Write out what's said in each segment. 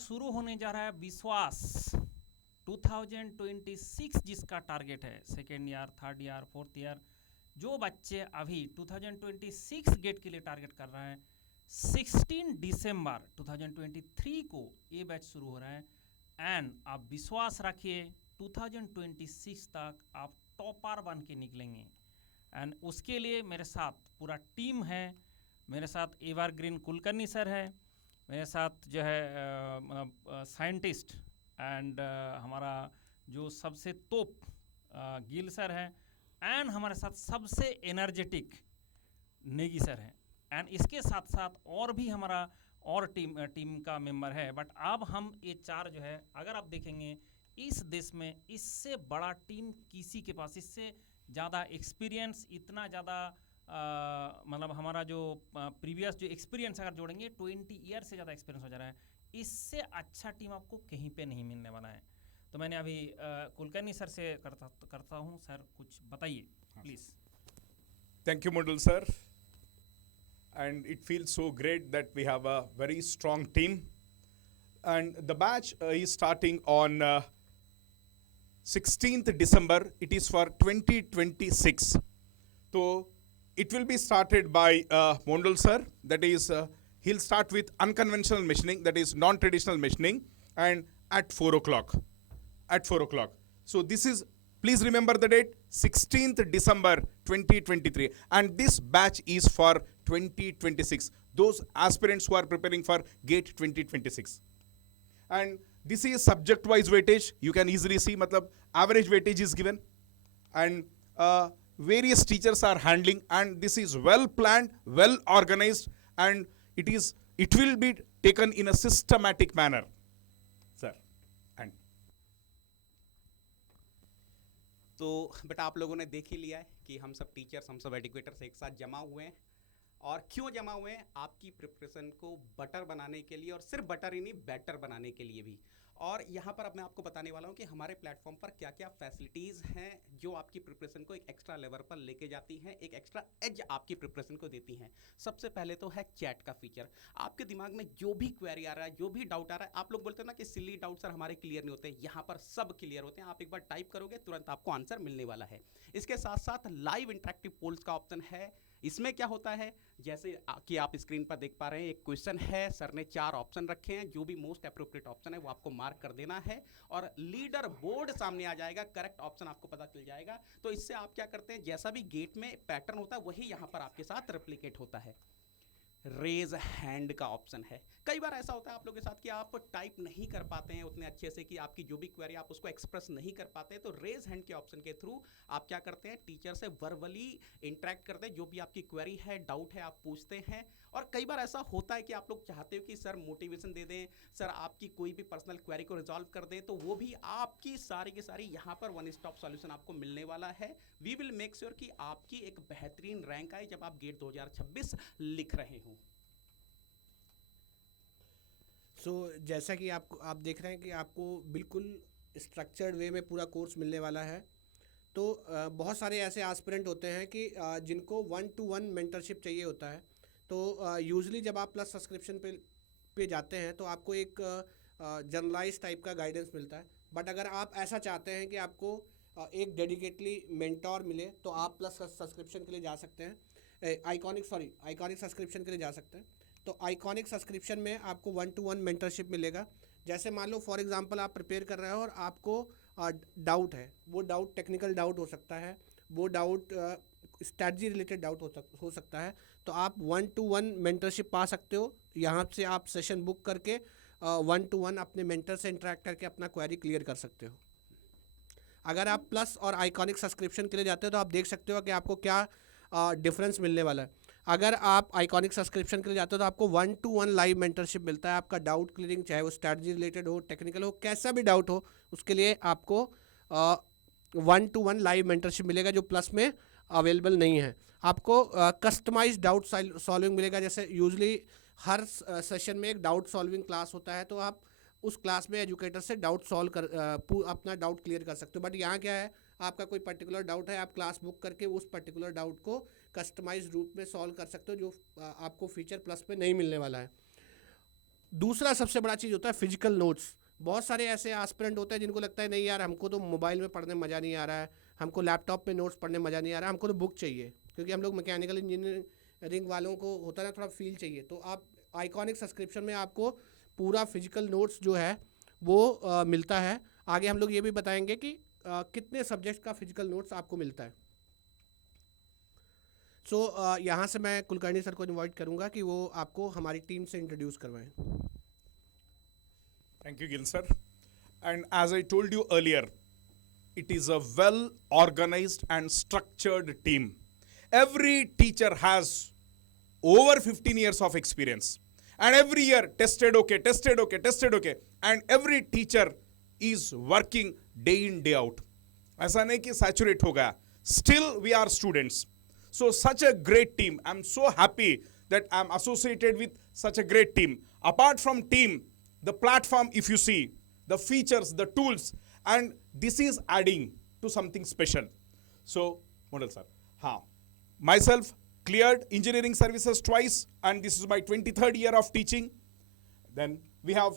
शुरू होने जा रहा है विश्वास 2026, जिसका टारगेट है second year, third year, fourth year, जो बच्चे अभी 2026 गेट के लिए टारगेट कर रहे हैं, 16 दिसंबर 2023 को ये बैच शुरू हो रहा है। एंड आप विश्वास रखिए 2026 तक आप टॉपर बन के निकलेंगे। एंड उसके लिए मेरे साथ पूरा टीम है। मेरे साथ एवरग्रीन कुलकर्णी सर है, मेरे साथ जो है मतलब साइंटिस्ट एंड हमारा जो सबसे टॉप गिल सर है, एंड हमारे साथ सबसे एनर्जेटिक नेगी सर है। एंड इसके साथ साथ और भी हमारा और टीम का मेंबर है। बट अब हम ये चार जो है, अगर आप देखेंगे इस देश में इससे बड़ा टीम किसी के पास, इससे ज़्यादा एक्सपीरियंस, इतना ज़्यादा मतलब हमारा जो प्रीवियस जो एक्सपीरियंस अगर जोड़ेंगे 20 ईयर से ज़्यादा एक्सपीरियंस हो जा रहा है, इससे अच्छा टीम आपको कहीं पे नहीं मिलने वाला है। तो मैंने अभी कुलकर्णी सर से करता हूँ। सर कुछ बताइए please. Thank you, Mondal sir. And it feels so great that we have a very strong team. And the batch is starting on 16th December. It is for 2026. So it will be started by Mondal sir. That is, he'll start with unconventional machining, that is non-traditional machining, and at 4 o'clock. At 4 o'clock. So this is, please remember the date, 16th December 2023. And this batch is for 2026. Those aspirants who are preparing for GATE 2026. And this is subject-wise weightage. You can easily see, matlab, average weightage is given. And various teachers are handling. And this is well planned, well organized. And it will be taken in a systematic manner. Sir. And तो बेटा आप लोगों ने देख ही लिया है कि हम सब टीचर्स, हम सब एजुकेटर्स एक साथ जमा हुए हैं। और क्यों जमा हुए हैं? आपकी प्रिपरेशन को बेटर बनाने के लिए, और सिर्फ बेटर ही नहीं, बेटर बनाने के लिए भी। और यहाँ पर अब मैं आपको बताने वाला हूँ कि हमारे प्लेटफॉर्म पर क्या क्या फैसिलिटीज़ हैं जो आपकी प्रिपरेशन को एक एक्स्ट्रा लेवल पर लेके जाती हैं, एक एक्स्ट्रा एज आपकी प्रिपरेशन को देती हैं। सबसे पहले तो है चैट का फीचर। आपके दिमाग में जो भी क्वेरी आ रहा है, जो भी डाउट आ रहा है, आप लोग बोलते हैं ना कि सिली डाउट सर हमारे क्लियर नहीं होते, यहाँ पर सब क्लियर होते हैं। आप एक बार टाइप करोगे तुरंत आपको आंसर मिलने वाला है। इसके साथ साथ लाइव इंटरेक्टिव पोल्स का ऑप्शन है। इसमें क्या होता है, जैसे कि आप स्क्रीन पर देख पा रहे हैं, एक क्वेश्चन है, सर ने 4 ऑप्शन रखे हैं, जो भी मोस्ट अप्रोप्रिएट ऑप्शन है वो आपको मार्क कर देना है और लीडर बोर्ड सामने आ जाएगा, करेक्ट ऑप्शन आपको पता चल जाएगा। तो इससे आप क्या करते हैं, जैसा भी गेट में पैटर्न होता है वही यहाँ पर आपके साथ रेप्लिकेट होता है। रेज हैंड का ऑप्शन है। कई बार ऐसा होता है आप लोगों के साथ कि आप टाइप नहीं कर पाते हैं उतने अच्छे से, कि आपकी जो भी क्वेरी आप उसको एक्सप्रेस नहीं कर पाते, तो रेज हैंड के ऑप्शन के थ्रू आप क्या करते हैं, टीचर से वर्बली इंटरेक्ट करते हैं। जो भी आपकी क्वेरी है, डाउट है, आप पूछते हैं। और कई बार ऐसा होता है कि आप लोग चाहते हो कि सर मोटिवेशन दे दें, सर आपकी कोई भी पर्सनल क्वेरी को रिजॉल्व कर दें, तो वो भी आपकी सारी की सारी यहाँ पर वन स्टॉप सॉल्यूशन आपको मिलने वाला है। वी विल मेक श्योर कि आपकी एक बेहतरीन रैंक आए जब आप गेट 2026 लिख रहे हो। जैसा कि आप देख रहे हैं कि आपको बिल्कुल स्ट्रक्चर्ड वे में पूरा कोर्स मिलने वाला है। तो बहुत सारे ऐसे एस्पिरेंट होते हैं कि जिनको 1-to-1 मेंटरशिप चाहिए होता है। तो यूजुअली जब आप प्लस सब्सक्रिप्शन पे जाते हैं तो आपको एक जनरलाइज टाइप का गाइडेंस मिलता है। बट अगर आप ऐसा चाहते हैं कि आपको एक डेडिकेटली मेंटोर मिले तो आप प्लस सब्सक्रिप्शन के लिए जा सकते हैं, आइकॉनिक सब्सक्रिप्शन के लिए जा सकते हैं। तो आइकॉनिक सब्सक्रिप्शन में आपको 1-to-1 मेंटरशिप मिलेगा। जैसे मान लो फॉर एग्जांपल आप प्रिपेयर कर रहे हो और आपको डाउट है, वो डाउट टेक्निकल डाउट हो सकता है, वो डाउट स्ट्रैटेजी रिलेटेड डाउट हो सकता है, तो आप 1-to-1 मेंटरशिप पा सकते हो। यहाँ से आप सेशन बुक करके 1-to-1 अपने मेंटर से इंटरेक्ट करके अपना क्वेरी क्लियर कर सकते हो। अगर आप प्लस और आइकॉनिक सब्सक्रिप्शन के लिए जाते हो तो आप देख सकते हो कि आपको क्या डिफरेंस मिलने वाला है। अगर आप आइकॉनिक सब्सक्रिप्शन के लिए जाते हो तो आपको 1-to-1 लाइव मेंटरशिप मिलता है। आपका डाउट क्लियरिंग, चाहे वो स्ट्रैटेजी रिलेटेड हो, टेक्निकल हो, कैसा भी डाउट हो, उसके लिए आपको 1-to-1 लाइव मेंटरशिप मिलेगा, जो प्लस में अवेलेबल नहीं है। आपको कस्टमाइज डाउट सॉल्विंग मिलेगा। जैसे यूजुअली हर सेशन में एक डाउट सॉल्विंग क्लास होता है, तो आप उस क्लास में एजुकेटर से डाउट सॉल्व कर अपना डाउट क्लियर कर सकते हो। बट यहाँ क्या है, आपका कोई पर्टिकुलर डाउट है, आप क्लास बुक करके उस पर्टिकुलर डाउट को कस्टमाइज रूप में सॉल्व कर सकते हो, जो आपको फीचर प्लस में नहीं मिलने वाला है। दूसरा सबसे बड़ा चीज़ होता है फिजिकल नोट्स। बहुत सारे ऐसे एस्पिरेंट होते हैं जिनको लगता है नहीं यार हमको तो मोबाइल में पढ़ने में मज़ा नहीं आ रहा है, हमको लैपटॉप पे नोट्स पढ़ने में मज़ा नहीं आ रहा है, हमको तो बुक चाहिए, क्योंकि हम लोग मैकेनिकल इंजीनियरिंग वालों को होता है ना थोड़ा फील चाहिए। तो आप आइकॉनिक सब्सक्रिप्शन में आपको पूरा फिजिकल नोट्स जो है वो मिलता है। आगे हम लोग ये भी बताएंगे कि कितने सब्जेक्ट का फिजिकल नोट्स आपको मिलता है। सो यहाँ से मैं कुलकर्णी सर को इनवाइट करूँगा कि वो आपको हमारी टीम से इंट्रोड्यूस करवाएं। Thank you, Gil sir. And as I told you earlier, it is a well organized and structured team. Every teacher has over 15 years of experience. And every year, tested okay, tested okay, tested okay. And every teacher is working day in, day out. ऐसा नहीं कि saturate हो गया. Still, we are students. So, such a great team. I'm so happy that I'm associated with such a great team. Apart from team, the platform, if you see, the features, the tools, and this is adding to something special. So, Mondal sir, myself cleared engineering services twice, and this is my 23rd year of teaching. Then we have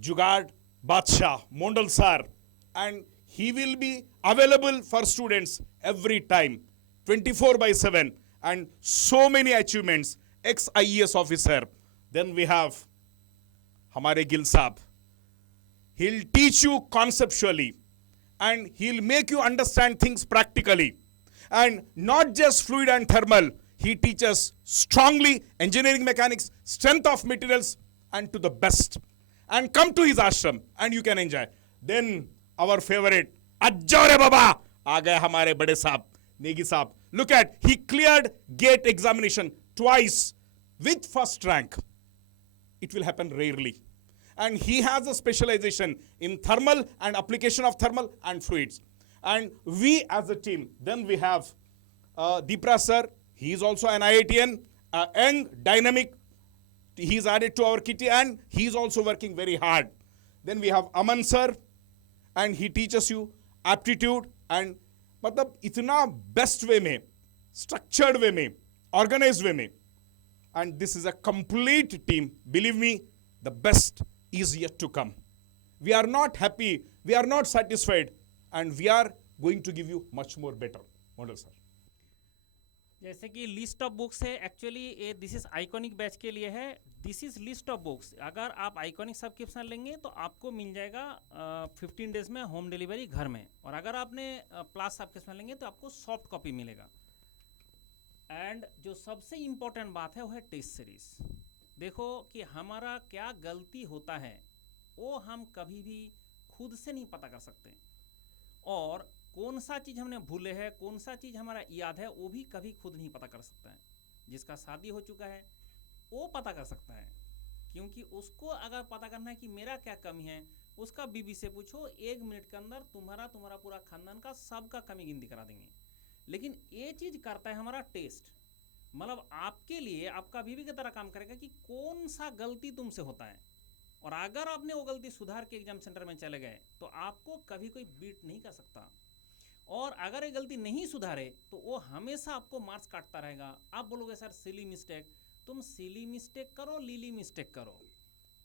Jugad Badshah, Mondal sir, and he will be available for students every time, 24/7, and so many achievements, ex-IES officer. Then we have हमारे गिल साहब. He'll teach you conceptually and he'll make you understand things practically. And not just fluid and thermal, he teaches strongly engineering mechanics, strength of materials, and to the best. And come to his ashram and you can enjoy. Then our favorite, Ajjore Baba, aa gaye hamare bade sahab, Negi sahab. Look at, he cleared GATE examination twice with first rank. It will happen rarely. And he has a specialization in thermal and application of thermal and fluids. And we as a team, then we have Deepra sir, he is also an IITian, young, dynamic, he is added to our kitty and he is also working very hard. Then we have Aman sir, and he teaches you aptitude and मतलब इतना best way में, structured way में, organized way में. And this is a complete team. Believe me, the best is yet to come. We are not happy, we are not satisfied, and we are going to give you much more better. Mondal sir. जैसे कि list of books है, actually ये this is iconic batch के लिए है. This is list of books. अगर आप iconic subscription लेंगे तो आपको मिल जाएगा 15 डेज में होम डिलीवरी घर में. और अगर आपने प्लस सब्सक्रिप्शन लेंगे तो आपको सॉफ्ट कॉपी मिलेगा. एंड जो सबसे इम्पोर्टेंट बात है वो है टेस्ट सीरीज. देखो कि हमारा क्या गलती होता है वो हम कभी भी खुद से नहीं पता कर सकते, और कौन सा चीज़ हमने भूले है, कौन सा चीज़ हमारा याद है, वो भी कभी खुद नहीं पता कर सकता है. जिसका शादी हो चुका है वो पता कर सकता है, क्योंकि उसको अगर पता करना है कि मेरा क्या कमी है, उसका बीबी से पूछो, 1 मिनट के अंदर तुम्हारा पूरा खानदान का सबका कमी गिनती करा देंगे. लेकिन ये चीज़ करता है हमारा टेस्ट, मतलब आपके लिए आपका बीवी की तरह काम करेगा कि कौन सा गलती तुमसे होता है, और अगर आपने वो गलती सुधार के एग्जाम सेंटर में चले गए तो आपको कभी कोई बीट नहीं कर सकता. और अगर ये गलती नहीं सुधारे तो वो हमेशा आपको मार्क्स काटता रहेगा. आप बोलोगे सर सिली मिस्टेक, तुम सिली मिस्टेक करो, लीली मिस्टेक करो,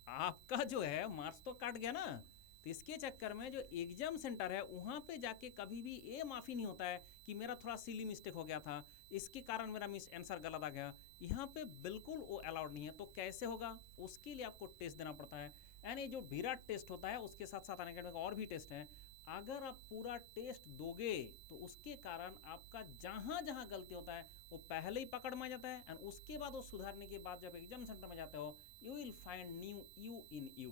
आपका जो है मार्क्स तो काट गया ना. तो इसके चक्कर में जो एग्जाम सेंटर है वहाँ पे जाके कभी भी ये माफ़ी नहीं होता है कि मेरा थोड़ा सिली मिस्टेक हो गया था, इसके कारण मेरा मिस आंसर गलत आ गया. यहाँ पे बिल्कुल वो अलाउड नहीं है. तो कैसे होगा, उसके लिए आपको टेस्ट देना पड़ता है. एंड ये जो विराट टेस्ट होता है उसके साथ साथ अनअकैडमी का और भी टेस्ट है. अगर आप पूरा टेस्ट दोगे तो उसके कारण आपका जहाँ जहाँ गलती होता है वो पहले ही पकड़ में आ जाता है, एंड उसके बाद वो सुधारने के बाद जब एग्जाम सेंटर में जाते हो you will find new you in you.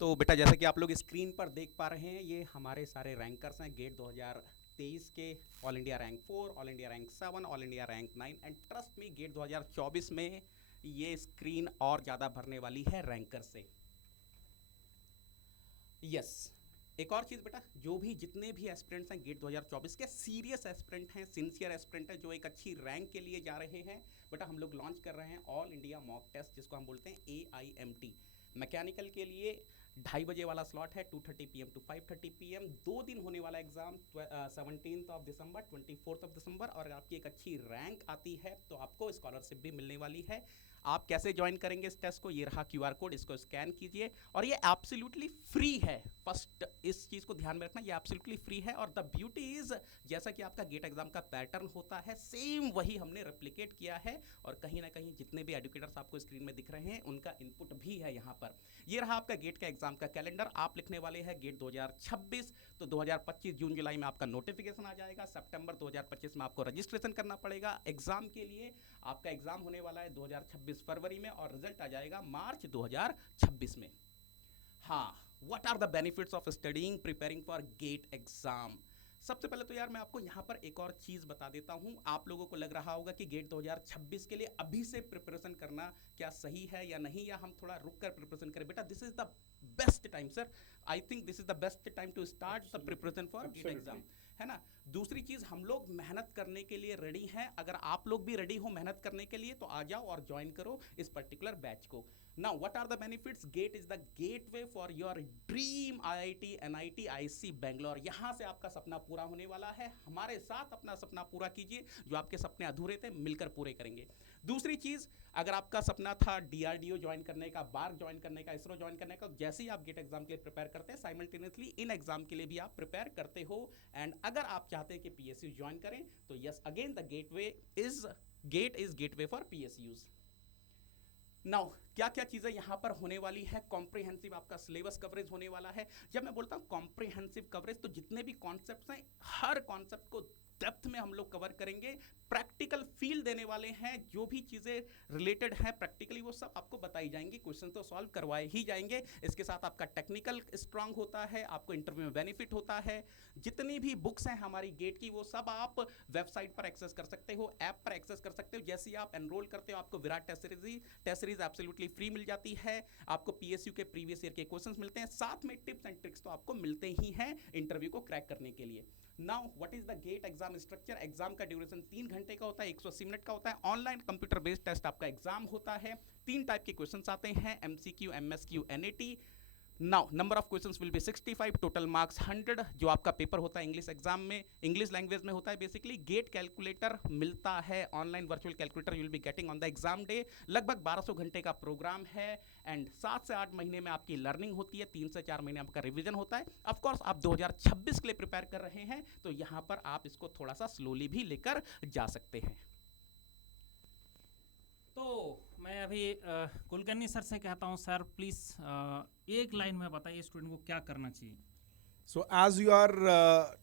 तो बेटा जैसे कि आप लोग स्क्रीन पर देख पा रहे हैं, ये हमारे सारे रैंकर्स हैं गेट 2023 के. All India rank 4, all India rank 7, all India rank 9. And trust me, GATE 2024 में ये स्क्रीन और ज़्यादा भरने वाली है रैंकर से. यस, एक और चीज़ बेटा, जो भी जितने भी एस्पिरेंट्स हैं गेट 2024 के सीरियस एस्पिरेंट हैं, सिंसियर एस्पिरेंट हैं, जो एक अच्छी रैंक के लिए जा रहे हैं, बेटा हम लोग लॉन्च कर रहे हैं ऑल इंडिया मॉक टेस्ट, जिसको हम बोलते हैं AIMT. मैकेनिकल के लिए 2:30 बजे वाला स्लॉट है 2:30 PM टू 5:30 PM। 2 दिन होने वाला exam 17th of December 24th of December. और अगर आपकी एक अच्छी रैंक आती है तो आपको स्कॉलरशिप भी मिलने वाली है। आप कैसे ज्वाइन करेंगे इस टेस्ट को, ये रहा QR कोड, इसको स्कैन कीजिए और ये एब्सोल्युटली फ्री है। फर्स्ट इस चीज़ को ध्यान में रखना, ये एब्सोल्युटली फ्री है। और द ब्यूटी इज जैसा कि आपका गेट एग्जाम का पैटर्न होता है सेम वही हमने रेप्लिकेट किया है। और कहीं ना कहीं जितने भी एजुकेटर्स आपको स्क्रीन में दिख रहे हैं उनका इनपुट भी है यहाँ पर। ये रहा आपका गेट का एग्जाम का कैलेंडर। आप लिखने वाले हैं गेट 2026, तो 2025 जून जुलाई में आपका नोटिफिकेशन आ जाएगा। सितंबर 2025 में आपको रजिस्ट्रेशन करना पड़ेगा एग्जाम के लिए। आपका एग्जाम होने वाला है 2026 फरवरी में और रिजल्ट आ जाएगा मार्च 2026 में। हाँ, what are the benefits of studying preparing for GATE exam. सबसे पहले तो यार मैं आपको यहाँ पर एक और चीज़ बता देता हूँ। आप लोगों को लग रहा होगा कि गेट 2026 के लिए अभी से प्रिपरेशन करना क्या सही है या नहीं, या हम थोड़ा रुक कर प्रिपरेशन करें। बेटा this is the best time sir, I think this is the best time to start the preparation for GATE exam, है ना। दूसरी चीज़, हम लोग मेहनत करने के लिए रेडी हैं। अगर आप लोग भी रेडी हो मेहनत करने के लिए तो आ जाओ और ज्वाइन करो इस पर्टिकुलर बैच को। Now what are the benefits. GATE is the gateway for your dream IIT NIT IC Bangalore. यहाँ से आपका सपना पूरा होने वाला है। हमारे साथ अपना सपना पूरा कीजिए, जो आपके सपने अधूरे थे मिलकर पूरे करेंगे। दूसरी चीज़, अगर आपका सपना था DRDO ज्वाइन करने का, बार्क ज्वाइन करने का, इसरो ज्वाइन करने का, जैसे ही आप गेट एग्जाम के लिए प्रिपेयर करते हैं साइमल्टेनियसली इन एग्जाम के लिए भी आप प्रिपेयर करते हो। एंड अगर आप चाहते हैं कि PSU ज्वाइन करें तो yes again the GATE is gateway for PSUs। Now क्या क्या चीज़ें यहाँ पर होने वाली है। कॉम्प्रिहेंसिव आपका सिलेबस कवरेज होने वाला है। जब मैं बोलता हूँ कॉम्प्रिहेंसिव कवरेज, तो जितने भी कॉन्सेप्ट्स हैं हर कॉन्सेप्ट को डेप्थ में हम लोग कवर करेंगे। प्रैक्टिकल फील देने वाले हैं, जो भी चीज़ें रिलेटेड हैं प्रैक्टिकली वो सब आपको बताई जाएंगी। क्वेश्चन तो सॉल्व करवाए ही जाएंगे। इसके साथ आपका टेक्निकल स्ट्रांग होता है, आपको इंटरव्यू में बेनिफिट होता है। जितनी भी बुक्स हैं हमारी गेट की वो सब आप वेबसाइट पर एक्सेस कर सकते हो, ऐप पर एक्सेस कर सकते हो। जैसे ही आप एनरोल करते हो आपको Virat test series absolutely free मिल जाती है। आपको PSU के प्रीवियस ईयर के क्वेश्चंस मिलते हैं, साथ में टिप्स एंड ट्रिक्स तो आपको मिलते ही हैं इंटरव्यू को क्रैक करने के लिए। Now what is the GATE exam structure. Exam का ड्यूरेशन 3 घंटे का होता है, 180 मिनट का होता है। ऑनलाइन कंप्यूटर बेस्ड टेस्ट आपका एग्जाम होता है। 3 टाइप के क्वेश्चंस आते हैं, MCQ, MSQ, NAT। Now number of questions will be 65, total marks 100। जो आपका पेपर होता है इंग्लिश एग्जाम में, इंग्लिश लैंग्वेज में होता है बेसिकली। गेट कैलकुलेटर मिलता है, online virtual calculator you will be getting on the exam day. लगभग 1200 घंटे का प्रोग्राम है एंड 7 से 8 महीने में आपकी लर्निंग होती है, 3 से 4 महीने आपका रिवीजन होता है। ऑफकोर्स आप 2026 के लिए प्रिपेयर कर रहे हैं तो यहाँ पर आप इसको थोड़ा सा स्लोली भी लेकर जा सकते हैं। तो मैं अभी कुलकर्णी सर से कहता हूँ, सर प्लीज़ एक लाइन में बताइए स्टूडेंट को क्या करना चाहिए। So as you are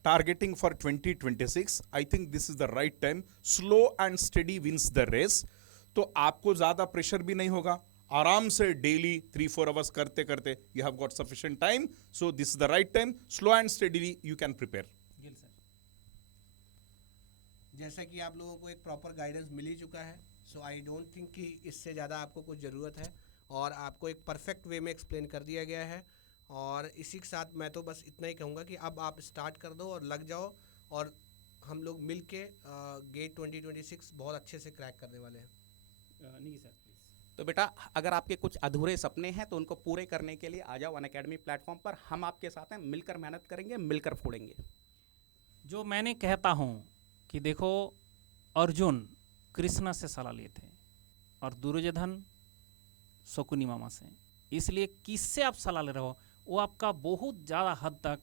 targeting for 2026, I think this is the right time. Slow and steady wins the race. तो आपको ज़्यादा प्रेशर भी नहीं होगा, आराम से डेली 3-4 आवर्स करते करते you have got sufficient time. So this is the right time. Slow and steadily you can prepare. Gill sir. जैसा कि आप लोगों को एक प्रॉपर गाइडेंस मिल ही चुका है, सो आई डोंट थिंक कि इससे ज़्यादा आपको कुछ ज़रूरत है और आपको एक परफेक्ट वे में एक्सप्लेन कर दिया गया है। और इसी के साथ मैं तो बस इतना ही कहूँगा कि अब आप स्टार्ट कर दो और लग जाओ और हम लोग मिल के गेट 2026 बहुत अच्छे से क्रैक करने वाले हैं। नहीं सर प्लीज़। तो बेटा अगर आपके कुछ अधूरे सपने हैं तो उनको पूरे करने के लिए आ जाओ अनअकैडमी प्लेटफॉर्म पर। हम आपके साथ हैं, मिलकर मेहनत करेंगे, मिलकर फोड़ेंगे। जो मैंने कहता हूँ कि देखो, अर्जुन कृष्णा से सलाह लिए थे और दुर्योधन शकुनी मामा से। इसलिए किससे आप सलाह ले रहे हो वो आपका बहुत ज़्यादा हद तक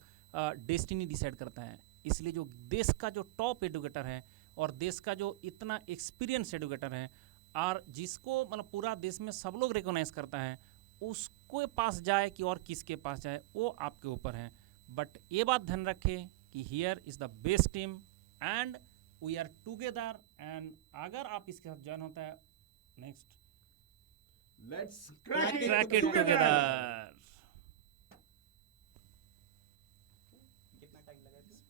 डेस्टिनी डिसाइड करता है। इसलिए जो देश का जो टॉप एडुकेटर है और देश का जो इतना एक्सपीरियंस एडुकेटर है और जिसको मतलब पूरा देश में सब लोग रिकॉग्नाइज करता है, उसके पास जाए कि और किसके पास जाए वो आपके ऊपर है। बट ये बात ध्यान रखें कि here is the best team and we are together. And अगर आप इसके साथ ज्वाइन होता है next Let's crack it together.